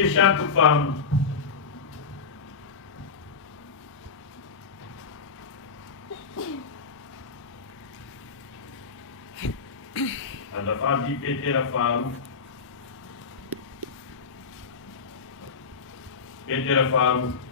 fechado falo. Ada falo de Petera falo. Petera falo.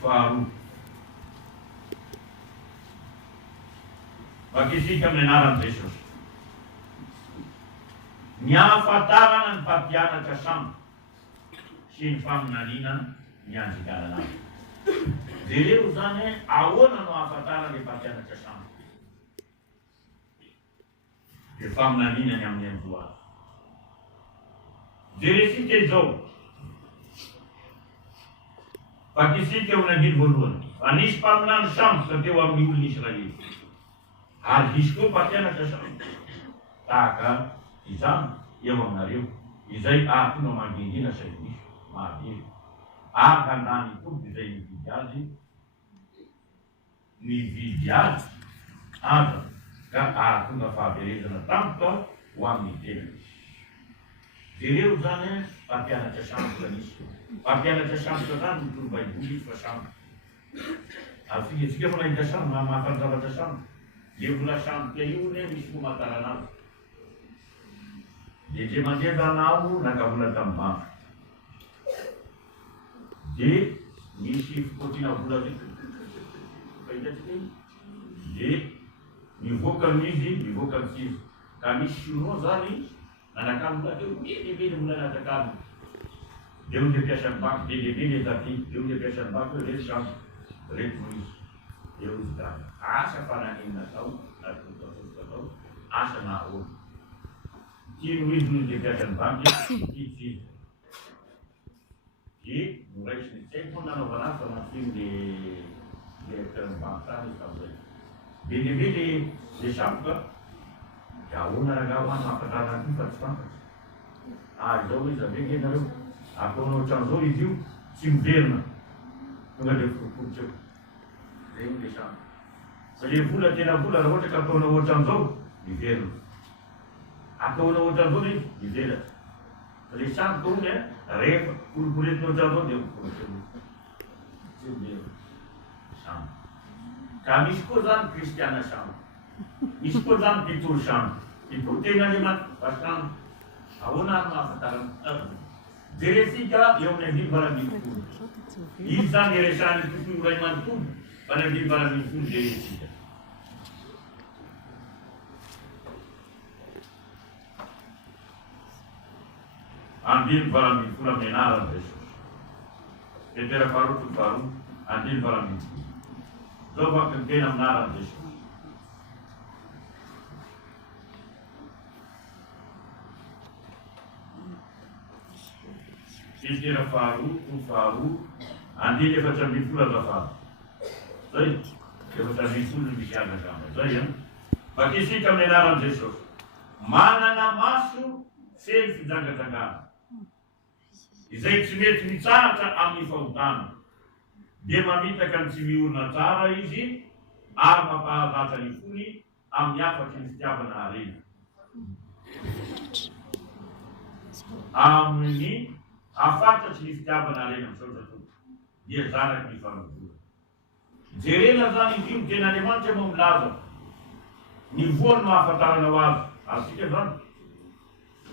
Falo. Aqui fica menara treșos. Nia fatara în patiana cașam și în famnalina nia zigara na. Zileu zane aona no afatara de patiana cașam. De famnalina ne-am nemzuat. Zeresite zău. Pakisite una din volun. Anish pamnan sham să te am niul nici la ei. Ar hișcu patiana cașam. Taka izam eu am nariu. Izai a nu mă gândina și nici mă gândi. A candani cum izai mi vidiazi. Ada ca a nu fa bereză na tanto oameni tine. Zileu zane patiana cașam să nici. Patiana cașam să dan nu vai bulit fășam. Ar fi zice mă la cașam, m-am aflat la cașam. Eu la șam pe iune nici cum ataranal. De ce mă dea nau na cabula tampa. De nici puțin abula de. Păi de ce? De nivoca nici, nivoca zi. Ca nici nu zani, na cabula de bine mă la cabula. De unde pe așa banc, de bine dati, de unde pe așa banc, le șam ritmul. Eu zic, așa fananină sau, așa n-au. Țin ritmul de pe așa banc, țin. Și, nu vrei și nici până la novăna, să mă schimb de banțare sau de. Bine, de șapcă, ca una răgau m-am apătat la timp, faci facă. Aș doi să veghe de rău. Acolo ce-am zis, viu, țin vernă. Nu mă de făcut ce. De unde șam. Să le vulă, te la vulă, răuște că acolo o ce-am zis, e vernă. Acolo o ce-am zis, e vernă. Să le șam cu une, rep, curcuret nu ce-am zis, de un ce vernă. Șam. Ca mișcozan cristiană șam. Mișcozan pitur șam. Pitur te inanimat, așa. A una nu a fătat. Deresica eu ne vin para mim. Insan deresan itu Sulaiman tu para vin para mim tu deresica. Andil para mim tu la menara de Jesus. Petera faru tu faru andil para mim. Dova cântena menara de Jesus. Petera faru tu faru andil le facem bifula la faru. Stai? Le facem bifula în bișeană cam. Stai? Pakisi ca menara de Jesus. Mana namasu selfie zanga. Izai țimeți mi țara am mi făutan. De mamita când ți mi urna țara izi, arma pa data ni funi, am ia facem steavă în arena. Am ni afata ce steavă în arena, să tu. E țara că mi fac lucru. Zerela zani timp de alemán ce mă umblază. Ni vor nu afata la noaz. Asta e zan.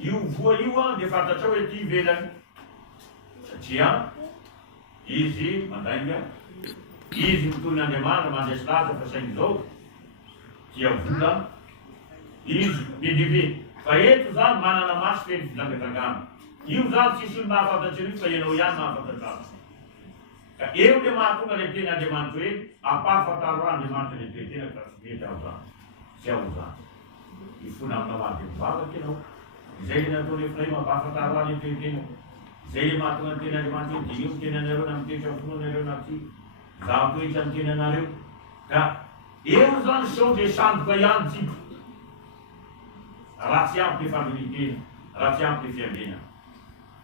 Eu voi eu de fapt ce voi ti velen. Cia, easy, mandanga, easy mtuna demanda, mandestrada, fazendo jogo, tia vula, easy, BDB. Faeto usar mana na mais feliz da Betagama. E usar se isso na falta de luz, foi no Yan na falta de casa. Eu de mato na letina de mantuê, a pá falta lá de mantuê de letina para se ver usar, se usar. E fui na nova de fala que não. Zé na tua frame, a pá falta lá de letina. Zele matungan tina di mati, dium tina nero namti chapunu nero namti, zautui cham tina nero. Ca eu zan show de chant bayanti. Rațiam pe familie, rațiam pe femeia.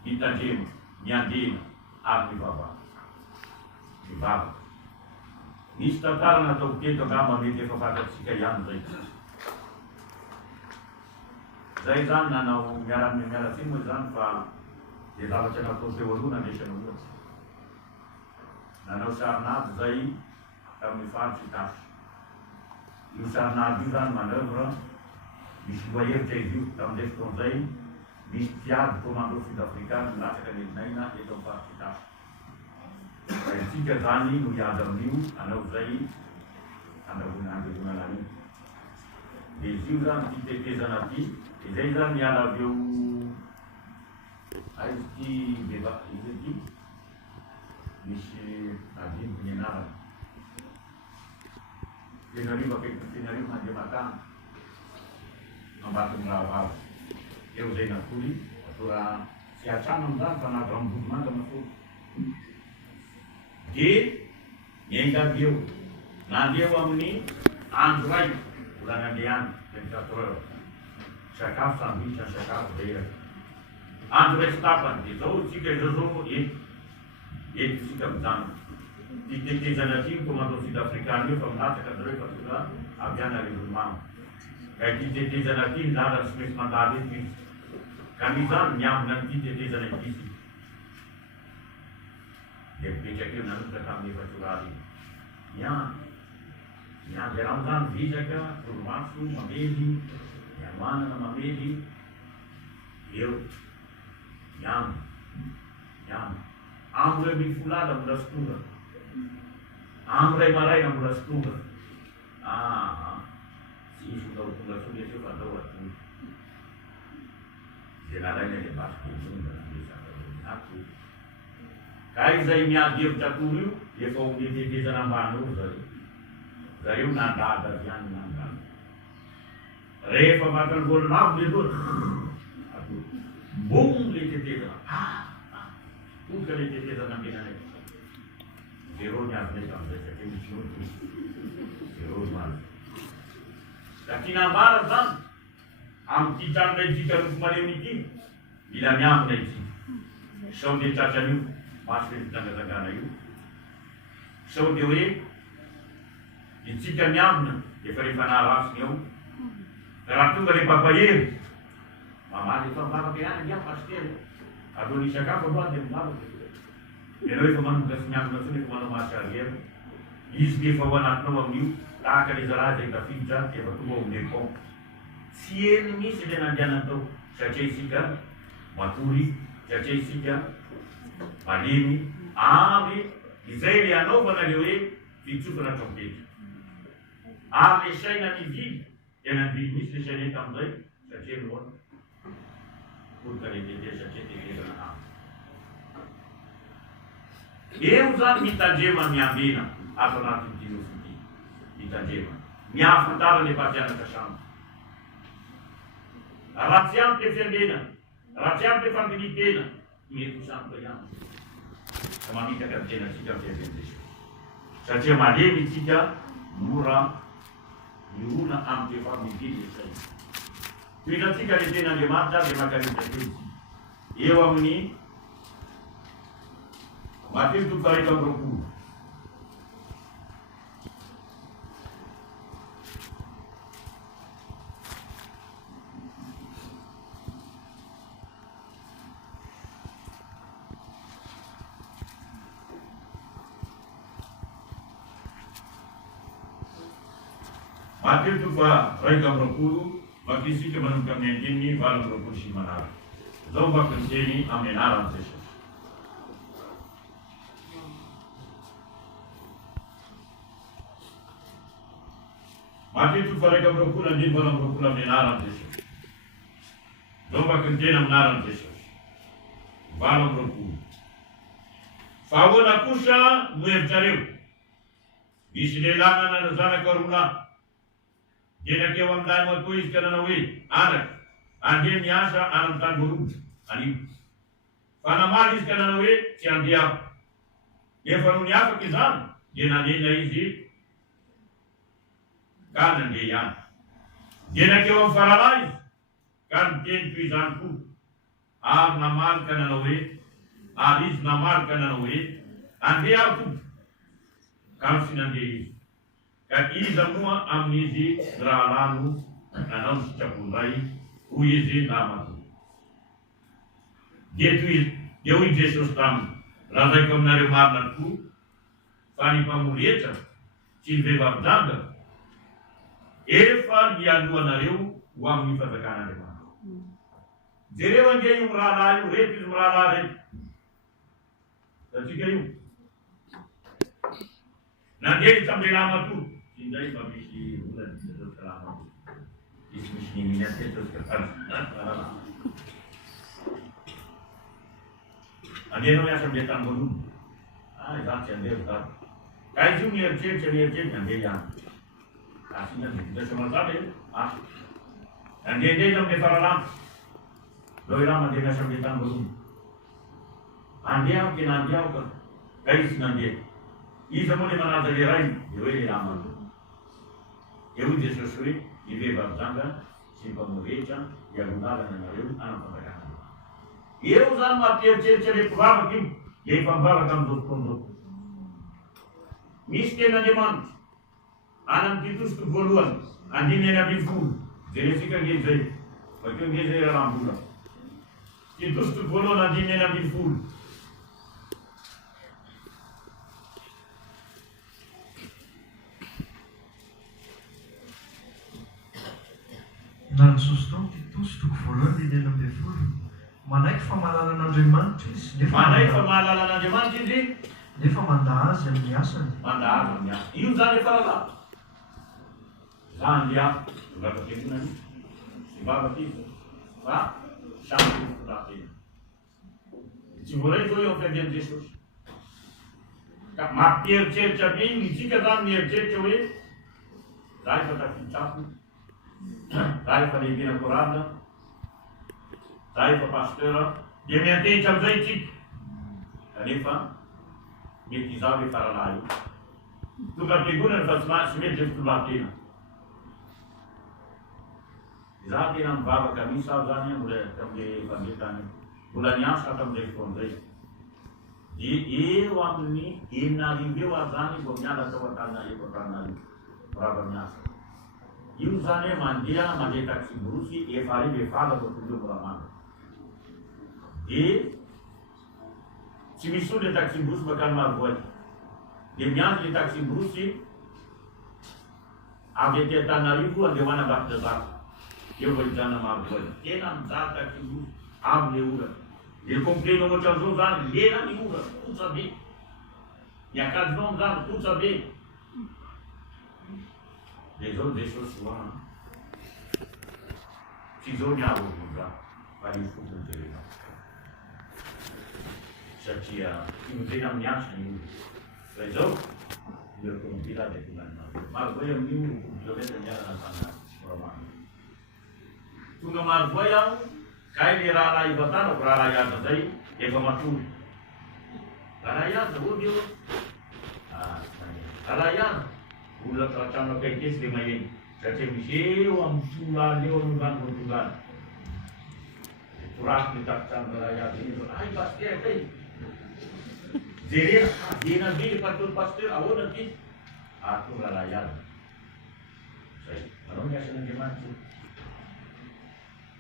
Itagem, miandina, armi baba. Baba. Nisy tantara nataoko teto angamba mety efa fantatsika ihany zay. Zay zany nanao mialatsiny moa zany fa de zavatra natao teo aloha nandesana ohatsy. Nanao sarinady zay tamin'ny faritsy Tasy. Io sarinady io zany manœuvre misy loahevitra izy io tamin'izay fotoan'izay misy mpiady commando sud-africain milatsaka neninaina eto amin'ny faritsy Tasy. Isika zany no hiady amin'io anao zay andragona io. De izy io zany ty tetezana ty, izay zany miala avy eo aizy ty beva izy ty misy adiniko ny anarany. Tenarivo akaiky Tenarivo mandeha matany ambaton'ny rahavavy. Eo zay natory, atora tsy atrano amizany fa navy Rambodimanga natory. De miaingaby eo, nandeha amin'ny andro ray, mbola nandeha any 24 heures. Sakafo sandwich ny sakafo rera. Andro ray sy tapany, de zao tsika zao tsika mijano. Ty tetezana ty commando sud-africain io fa milatsaka zareo fa tonga aviana rezonement. Ka ty tetezana ty lala tsy maintsy mandalo eto izy. Ka mizany miambina ty tetezana ity. De mipetraky eo nanosaka tamin'ny efatorary. Miandry rano zany vizaka, torimaso, mamely, miamanana mamely, eo, miamy. Amy ray mily folala mbola sy tonga. Amy ray maraina mbola sy tonga. Tsisy tonga eo fa andao atonga. Zay naraina le basy tonga. Ka izay miady hevitra atory io, efa ometetezana ambany eo zareo. Zareo nandada avy any nandada. Rehefa vatany volinavo le loha, bom le tetezana. Tonga le tetezana ambenanay. Zero ny avy mety amizay satria misy olo. Zero maly. Da tinambara zany, amin'ny ty tranonay tsika nofo malemy ity, mila miambina ity. Sao de tratran'io, masy le mitangazangana io. Sao de hoe, itsika miambina, efa rehefa naharasiny ao. Raha tonga le papayery, mamaly efa mivavaka ihany dia pasitera. Alohan'ny sakafo aloha dia mivavaka. Ianao efa manomboka sy miambina tsony efa manao mahasariera. Izy dia efa ao anatinao amin'io, tahaka le zalahy zay tafiditra, efa tonga ao amin'ny pont. Tsy eny misy le nandehanany tao, satria isika matory, satria isika malemy, ary izay le anaovana le hoe fitsofana trompetra. Ary le saina nividy, tena nividy misy le saina eto amizay, satria loha vodika le teteza satria tetezana hamy. Eo zany mitandrema miambena ato anatin'ny filosofia. Mitandrema. Miafantara le mpampianatra samy. Raha tsy ampy le fiandena, raha tsy ampy le fandilitena, mety ho sampy ihany. Ka mamitaka ny tenantsika amin'ny fiainan'i Jesosy. Satria malemy itsika mora miona amin'ny efa mivily izay. Tohitantsika le ten'Andriamanitra dia mankaniza kely. Eo amin'ny Mateo 7:40. Mateo 7:40, makisika manomboka amin'ny andininy 8 sy manara. Zao mba ny teny amin'ny anaran'i Jesosy. Mateo 7:40 andiny 8 amin'ny anaran'i Jesosy. Zao mba ny teny amin'ny anaran'i Jesosy. 8. Fa ahoana kosa no hevitrareo? Misy lehilahy nanana zanaka roalahy. Genakeo amin'ilay matoa izy ka nanao hoe, anaky, andeha miasa any amin'ny tany voarobotra, anio. Fa namaly izy ka nanao hoe, tsy andeha aho. Nefa no niafaka izany, dia nanena izy ka nandeha ihany. Genakeo amin'ny faralahy izy, ka niteny toy izany koa. Ary namaly ka nanao hoe, ary izy namaly ka nanao hoe, andeha aho tompoko. Ka sy nandeha izy. Ka iza moa amin'izy rahalano nanao ny sitrapondray hoy izy namako. Dia hoy Jesosy taminy, lazaiko aminareo marina tokoa fa ny mpamoretra sy ny vehivavy-danga efa nialohanareo ho amin'ny fanjakan'Andriamanitra. Jereo ange io mirahalahy io, reto izy mirahalahy reto. Satsika io. Nandeha tam'le lamatoa. Indray fa misy olana Jesosy ka lamatoa. Misy niminy aty Jesosy ka lamatoa. Andeha miasa amin'le tany voalohany. Izany tsy andeha zany. Ka izy io mieritreritra andeha ihany. Asina vita sa mazava io. Andeha izy amin'le faralama. Leo ilaha mandeha miasa amin'le tany voalohany. Andeha aho kena andeha aho ka izy tsy nandeha. Iza moa le manaja le ray, dia hoe le lamatoa. Dia hoy Jesosy hoe ny vehivavy-danga sy ny mpamoretra hialonalana anareo hanam-panjakana. Eo zany mampieritreritra le mpivavaka io, le efa mivavaka amin'izao fotoana izao. Misy ten'Andriamanitra ana amin'ity tosoko voalohany, 5:10. Jeresika nge zay, bakeo nge zay raharam-bola. Ty tosoko voalohany 5:10. Na nisosotao ty tosoko voalohany 5:10. Manaiky fa mahalala an'Andriamanitra izy, nefa manda azy amin'ny asany. Io zany efa raha. Zany dia vavaka fiangonana io. Sy vavaka izy. Fa samy fototena. Tsy voaray zao eo fiadian'i Jesosy. Ka mampieritreritra be iny isika zany mieritreritra hoe za efa tafiditsako. Za efa lehibe na korana. Za efa pasteur. Dia miantehitra amin'izay tsika. Kanefa mety izao hoe faralahy io. Tonga am-piangonana fa tsy mety fitondran-tena. Za tena mivavaka misy aho zany tam'le fangetany. Mbola niasa tam'izay fotoana izay. Dia eo amin'ny 9 eo aho zany vao miala tao Antananarivo. Morava miasa. Io zany mandeha taxi-borosy efa arivo efala vao tonga eo Moramanga. Dia tsy misy olo le taxi-borosy makany Marivohitra. Dia miandry le taxi-borosy avy aty Antananarivo andehoana Ambatondrazaka. Eo vao hijanona Marivohitra. Tena mizaha taxi-borosy amin'le orana. Dia complénao ohatran'izao zany lena ny ora, potsa be. Ny akanjonao zany potsa be. Dia zao Jesosy hoana. Tsy zao ny ahavoza fa ny fototena. Satria tena amin'ny asa ny olo. Fa izao, ny automobila dia tonga Marivohitra amin'ny 1 kilomètre miarana sana Moramanga. Tonga Marivohitra aho, kay le rahalahy ivatanako, rahalahy aza zay, efa matory. Rahalahy aza, hoy io. Rahalahy aza, olona trano akaikesy le maheny. Satria misy eo amin'ny solany eo amin'ny vany votongany. Torako ny tafitrano rahalahy aza iny. Ay, pasteur kay. Jerena, dena be le patron pasteur, ahoana ty? Tonga rahalahy aza. Zay, manao ny asan'Andriamanitra.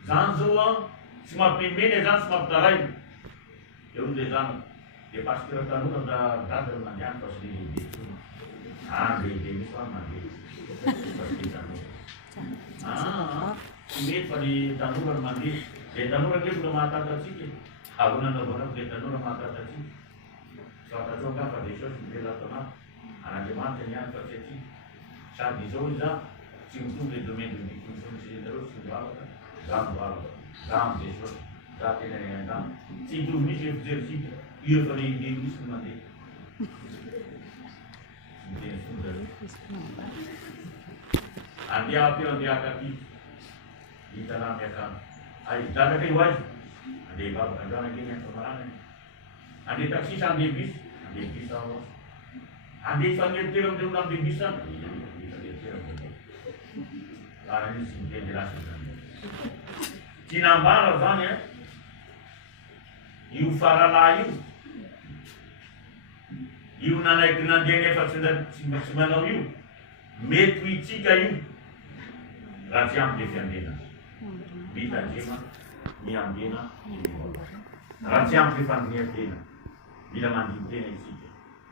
Zany zao tsy mampimeny zany tsy mampitaray. Eo nizay zany. Dia pasteur tanora dada mandeha fa sy lehibe. Lehibe misy fa mandeha. Tsy mety fa le tanora no mandeha. Le tanora ke mbola mahatatratsika. Ahoana anaovana le tanora mahatatratsika. Fantatrao nga fa Jesosy mivela tanaty. An'Andriamanitra niany fa tsy atsika. Sady izao iza tsy mitovy le domaine de mission sy zareo tsy mivavaka. Za mivavaka. Za amin'ny Jesosy. Za tena ny an-drano. Tsy mitovy misy efijerisika. Io efa lehibe misy no mandeha. Andeha apeo andeha akaty. Hitanà miakano. Ay, dada kay hoazy. Andeha hivavaka androana keny antomarana. Andeha taxis andeha bis. Andeha bis aho. Andeha ifaneritera amin'ireo olona amin'ilay bis zany. Ifaneritera amin'ilay. Karaha izy sy miteny lasa zany. Ty nambara zany io faralahy io. Io nanaiky nandeha nefa tsy manao io. mety ho itsika io raha tsy ampy le fiandena mitandrema miandena raha tsy ampy le fandinian-tena mila mandini-tena isika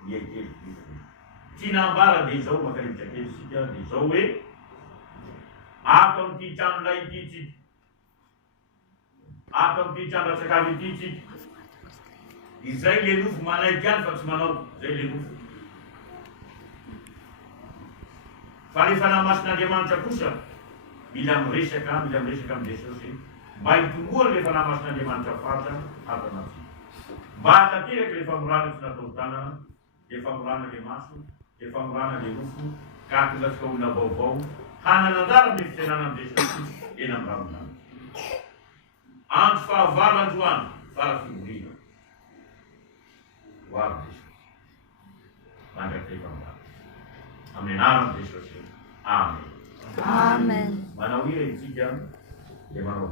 miaikely tsy nambara dia izao makalitra kely isika dia izao hoe ato amin'ity trano lay ity tsika ato amin'ity trano ratsakavy ity tsika izay le nofo manaiky any fa tsy manao zay le nofo fa le fanamasin'Andriamanitra kosa mila miresaka amin'ny Jesosy mba hitomboany le fanamasin'Andriamanitra fatra ato anatsika mba hatanteraka le famorana tsy natao tanana le famorana le maso le famorana le nofo ka atongatsika olona vaovao hananandara amin'ny fitenana amin'ny Jesosy eny amin'ny ravinany andro fahavalo androany farafimorina ho avy Jesosy mandrak'efamorana amin'ny anaran'i Jesosy. Amen. Amen. Manao hira isika dia manao